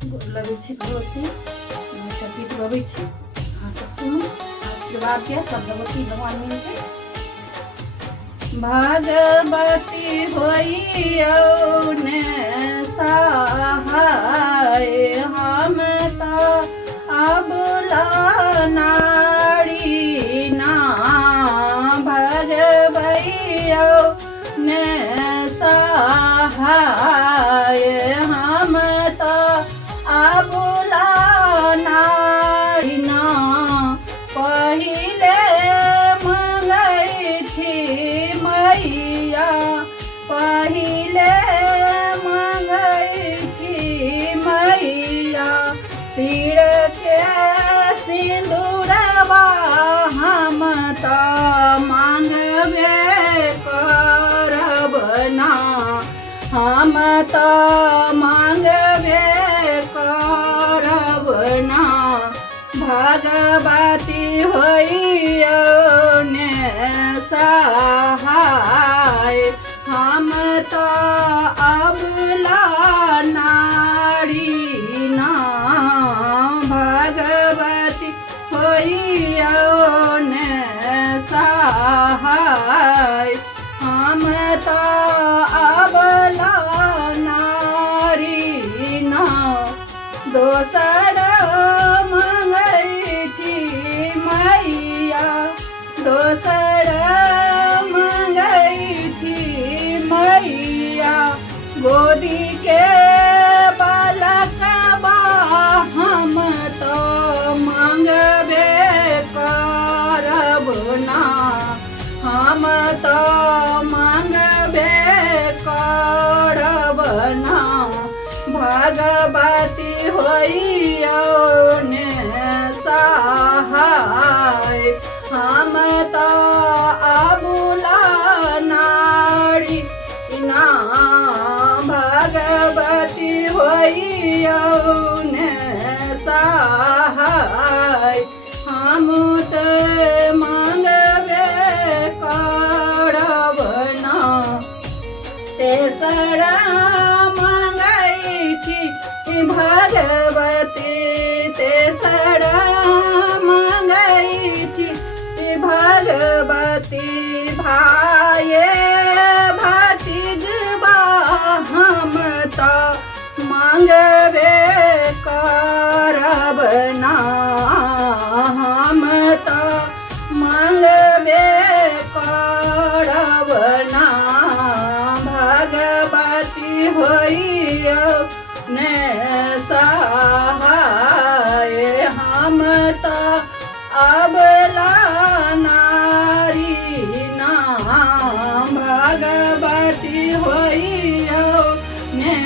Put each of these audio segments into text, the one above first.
गोर लगै छी भगवती, नमस्कार गीत गबै छी। अहाँ सब सुनू, आशीर्वाद दिअ सब भगवती भगवान मिलके। भगवती होइयौ ने सहाय, हम तो अबला नारी ना। भगवैयौ ने सहाय, हम तो अबला नारी ना। पहिले मंगै छी मैया, पहिले मंगै छी मैया, सिर के सिंदूरवा हम तो मांगबे करब ना। हम तो मांगबे करब ना। भगवती होइयौ ने सहाय, हम तो अबला नारी ना। भगवती होइयौ ने सहाय, हम तो अबला नारी ना। दोसर मंगै छी मैया, दोसर मंगै छी मैया, गोदी के बालकबा हम तो मांगबे करब ना। हम तो मांगबे करब ना। भगवती होइयौ ने सहाय, हम तो अबला नारी ना। भगवती होइयौ ने सहाय, हम तो मांगबे करब ना। तेसर मंगै छी भगवती, तेसर मंगै छी भगवती, भाये भतीजबा हम तो मांगबे करब ना। हम तो मांगबे करब ना। भगवती होइयौ ने सहाय, हम तो अबला नारी ना। भगवती होइयौ ने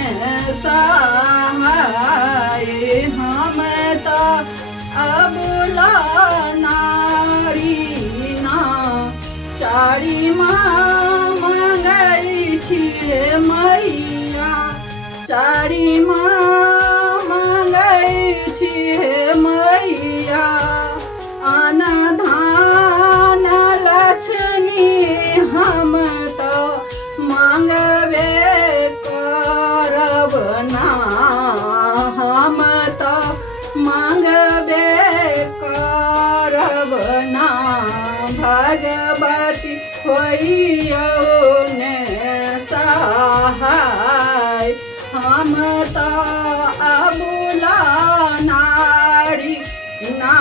सहाय, हम तो अबला नारी ना। चारी मंगै छी मैया, चारी मंगै छी मैया, अन्न धान लक्ष्मी हम तो मांगबे करब ना। हम तो मांगबे करब ना। भगवती होइयौ ने सहाय, हम तो अबला नारी ना।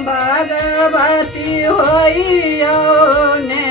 भगवती होइयौ ने